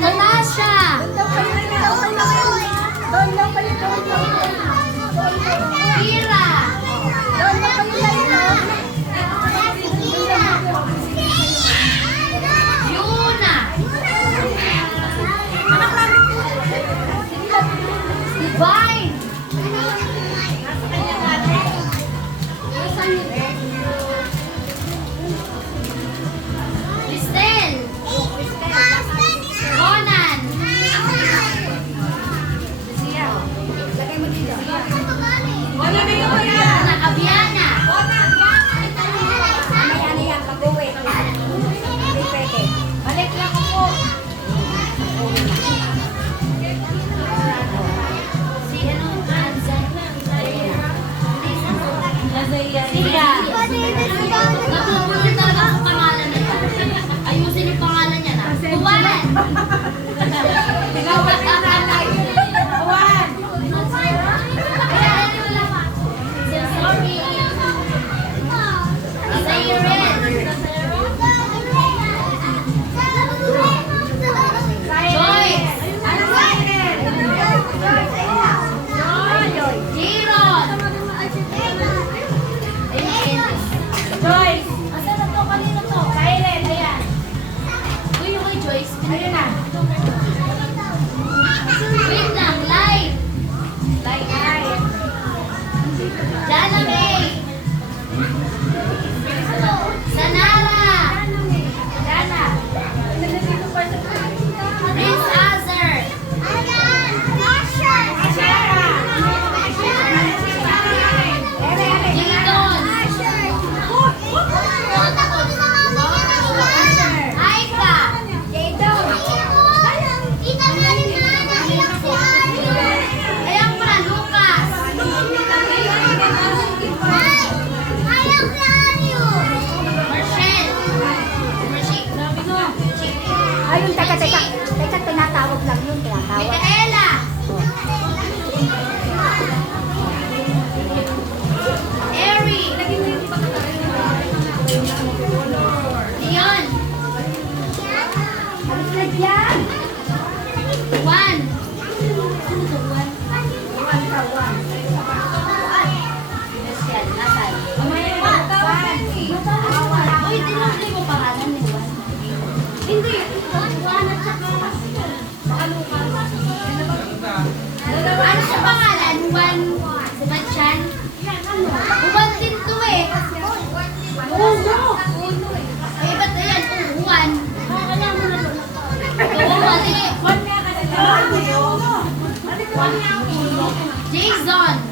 Natasha! Kira! Yuna! Divine! Cristel! Conan! Abiana! Balik lang ako. Si ano? Sila. Natutunan talaga ang pangalan nila. Ayusin yung pangalan niya na. Tuwan! Ayun na. Wait lang, live. Live. Jana May. Sanara. Jana. Prince Azar. Jidon. Aika. Ayang pala, Lucas. Marshall. Ayun, teka, tinatawag lang yun, tinatawag. Micaela. Eri. Leon. Juan. Christian, nasaan? Uy, tinanggay mo pangalan ni Juan. Hindi. Juan at saka ano siya pangalan? Juan Sebastian? Juan din to eh. Eh, ba't ayan? Juan. Oo, mali. Jason.